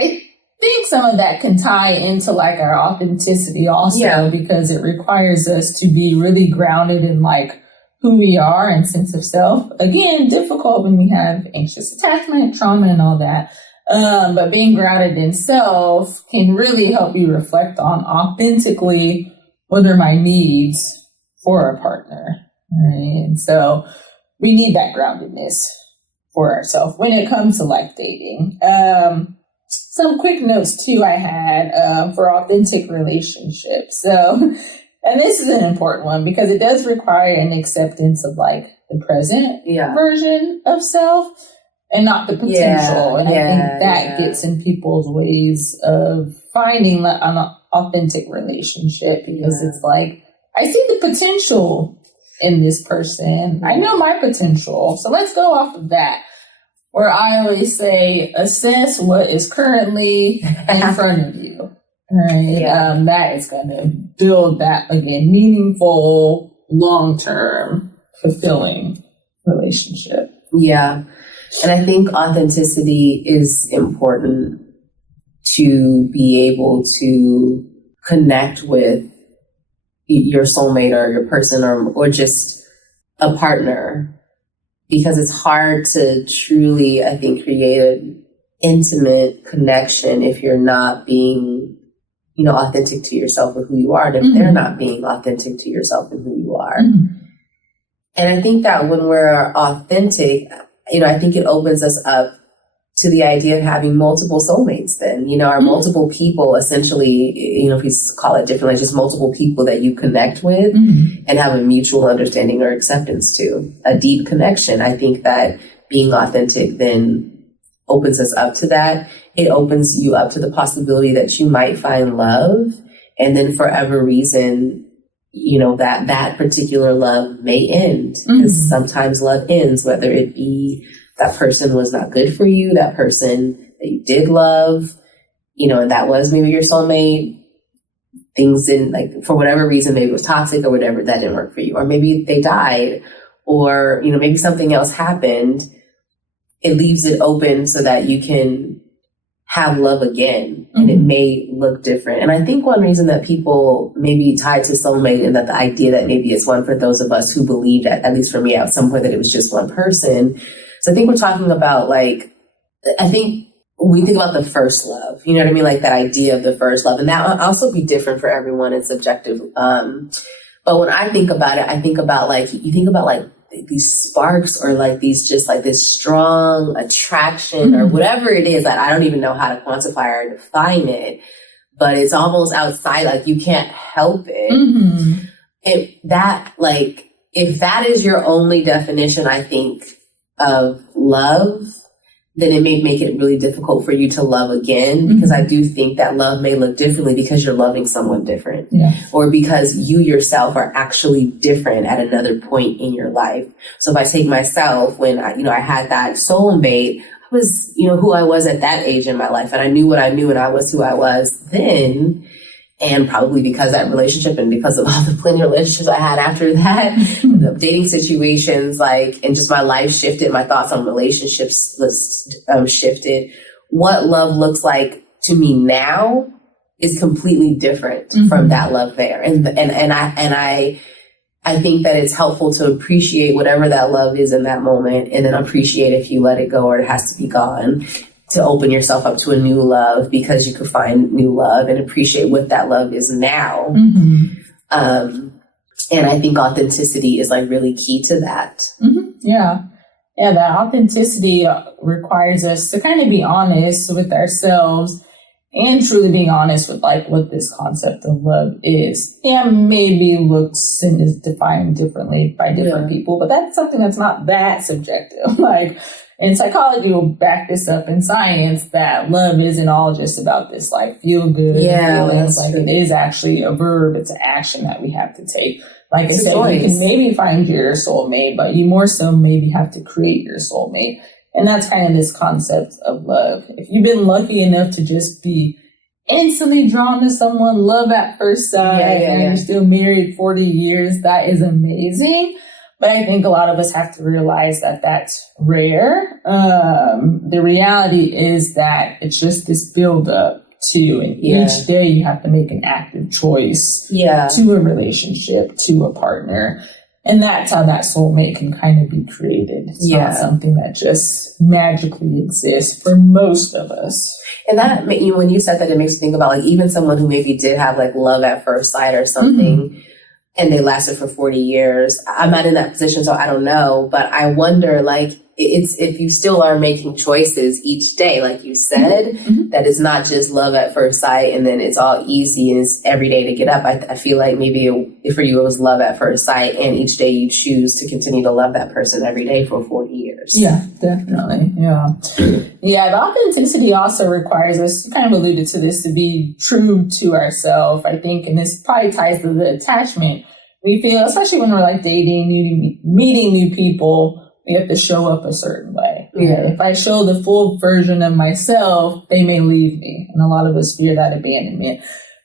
I think some of that can tie into like our authenticity also, because it requires us to be really grounded in like who we are and sense of self. Again, difficult when we have anxious attachment, trauma, and all that. But being grounded in self can really help you reflect on authentically what are my needs for a partner, right? And so we need that groundedness for ourselves when it comes to like dating. Some quick notes too I had for authentic relationships. So, and this is an important one because it does require an acceptance of like the present version of self and not the potential. And I think that gets in people's ways of finding an authentic relationship because it's like, I see the potential in this person. I know my potential. So let's go off of that. Where I always say, assess what is currently in front of you. Right? That is going to build that, again, meaningful, long-term, fulfilling relationship. Yeah. And I think authenticity is important to be able to connect with your soulmate or your person or just a partner, because it's hard to truly, I think, create an intimate connection if you're not being, authentic to yourself or who you are, and if they're not being authentic to yourself and who you are. And I think that when we're authentic, I think it opens us up to the idea of having multiple soulmates then, our multiple people, essentially, if we call it differently, just multiple people that you connect with and have a mutual understanding or acceptance to, a deep connection. I think that being authentic then opens us up to that. It opens you up to the possibility that you might find love, and then for whatever reason, that particular love may end, because sometimes love ends, whether it be that person was not good for you, that person that you did love, and that was maybe your soulmate. Things didn't, like, for whatever reason, maybe it was toxic or whatever, that didn't work for you. Or maybe they died, or, maybe something else happened. It leaves it open so that you can have love again, and it may look different. And I think one reason that people maybe tied to soulmate, and that the idea that maybe it's one for those of us who believed, at least for me at some point, that it was just one person. So I think we're talking about, like, I think we think about the first love, you know what I mean? Like that idea of the first love, and that will also be different for everyone. It's subjective. But when I think about it, I think about you think about like these sparks, or like these, just like this strong attraction or whatever it is that I don't even know how to quantify or define it, but it's almost outside, like you can't help it. If that is your only definition, I think, of love, then it may make it really difficult for you to love again, because I do think that love may look differently because you're loving someone different, or because you yourself are actually different at another point in your life. So if I take myself, when I had that soulmate, I was, who I was at that age in my life, and I knew what I knew, and I was who I was then. And probably because of that relationship, and because of all the plenty of relationships I had after that, the dating situations, and just my life shifted, my thoughts on relationships shifted. What love looks like to me now is completely different from that love there. And I think that it's helpful to appreciate whatever that love is in that moment, and then appreciate if you let it go or it has to be gone, to open yourself up to a new love, because you could find new love and appreciate what that love is now. And I think authenticity is really key to that. Yeah, that authenticity requires us to kind of be honest with ourselves, and truly being honest with what this concept of love is. And maybe looks and is defined differently by different people, but that's something that's not that subjective. And psychology will back this up in science, that love isn't all just about this feel good feelings. It is actually a verb. It's an action that we have to take. Like I said, you can maybe find your soulmate, but you more so maybe have to create your soulmate. And that's kind of this concept of love. If you've been lucky enough to just be instantly drawn to someone, love at first sight, and you're still married 40 years, that is amazing. But I think a lot of us have to realize that that's rare. The reality is that it's just this buildup to, and each day you have to make an active choice to a relationship, to a partner. And that's how that soulmate can kind of be created. It's not something that just magically exists for most of us. And that, when you said that, it makes me think about like even someone who maybe did have like love at first sight or something, and they lasted for 40 years. I'm not in that position, so I don't know. But I wonder, like, it's if you still are making choices each day, like you said, that it's not just love at first sight and then it's all easy and it's every day to get up. I feel like maybe for you it was love at first sight, and each day you choose to continue to love that person every day for 40 years. Yeah, definitely. Yeah. Yeah, the authenticity also requires us, you kind of alluded to this, to be true to ourselves, I think, and this probably ties to the attachment. We feel, especially when we're like dating, meeting new people, we have to show up a certain way. If I show the full version of myself, they may leave me. And a lot of us fear that abandonment.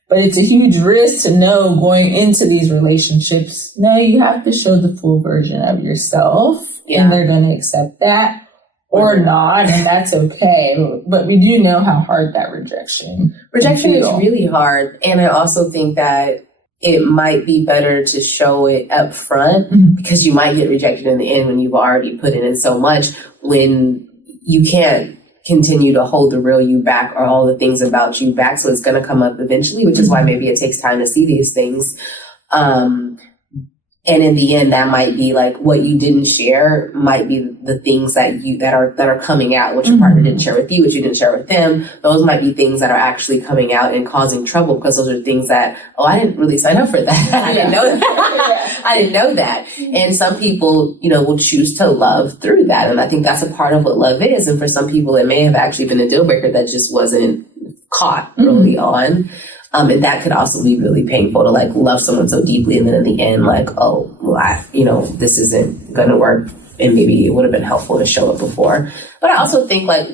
But it's a huge risk to know going into these relationships, no, you have to show the full version of yourself. And they're going to accept that or not. And that's okay. But we do know how hard that rejection is really hard. And I also think that it might be better to show it up front because you might get rejected in the end when you've already put in so much, when you can't continue to hold the real you back or all the things about you back. So it's going to come up eventually, which is why maybe it takes time to see these things. And in the end, that might be like what you didn't share might be the things that are coming out, what your partner didn't share with you, what you didn't share with them. Those might be things that are actually coming out and causing trouble, because those are things that, I didn't really sign up for that. I didn't know that. I didn't know that. And some people, will choose to love through that. And I think that's a part of what love is. And for some people, it may have actually been a deal breaker that just wasn't caught early on. And that could also be really painful to like love someone so deeply, and then in the end, like, this isn't going to work, and maybe it would have been helpful to show it before. But I also think I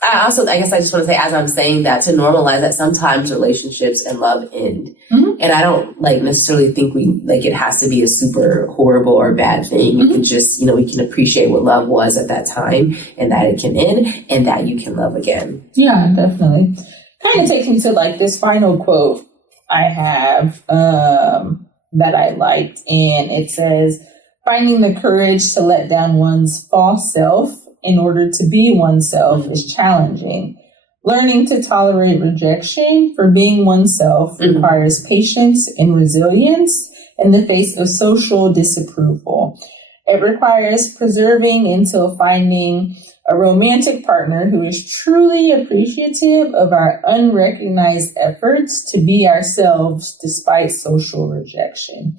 guess I just want to say, as I'm saying that, to normalize that sometimes relationships and love end. And I don't necessarily think it has to be a super horrible or bad thing. You can just, we can appreciate what love was at that time, and that it can end, and that you can love again. Yeah, definitely. Kind of taking to this final quote I have that I liked, and it says, finding the courage to let down one's false self in order to be oneself is challenging. Learning to tolerate rejection for being oneself requires patience and resilience in the face of social disapproval. It requires preserving until finding a romantic partner who is truly appreciative of our unrecognized efforts to be ourselves despite social rejection.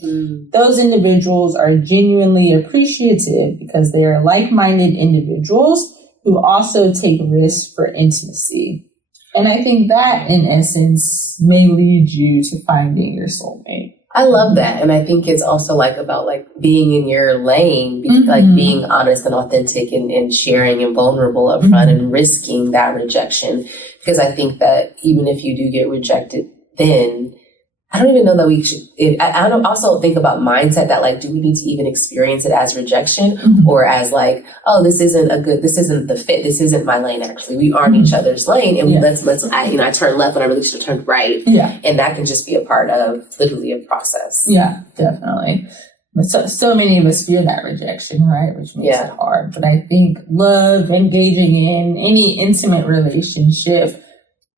Those individuals are genuinely appreciative because they are like-minded individuals who also take risks for intimacy. And I think that, in essence, may lead you to finding your soulmate. I love that. And I think it's also about being in your lane, being honest and authentic and sharing and vulnerable up front and risking that rejection. Because I think that even if you do get rejected, then I don't even know that we should, I don't also think about mindset that do we need to even experience it as rejection or as this isn't the fit. This isn't my lane. Actually, we aren't each other's lane. And I turned left when I really should have turned right. Yeah. And that can just be a part of literally a process. Yeah, definitely. But so many of us fear that rejection, right? Which makes it hard. But I think love, engaging in any intimate relationship,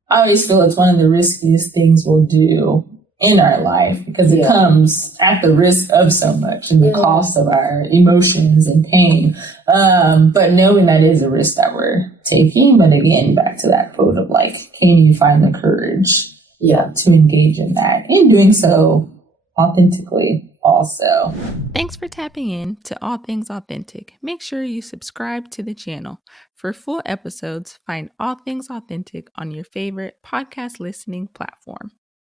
I always feel it's one of the riskiest things we'll do in our life, because it comes at the risk of so much and the cost of our emotions and pain. But knowing that is a risk that we're taking. But again, back to that quote of can you find the courage to engage in that, and doing so authentically also. Thanks for tapping in to All Things Authentic. Make sure you subscribe to the channel. For full episodes, find All Things Authentic on your favorite podcast listening platform.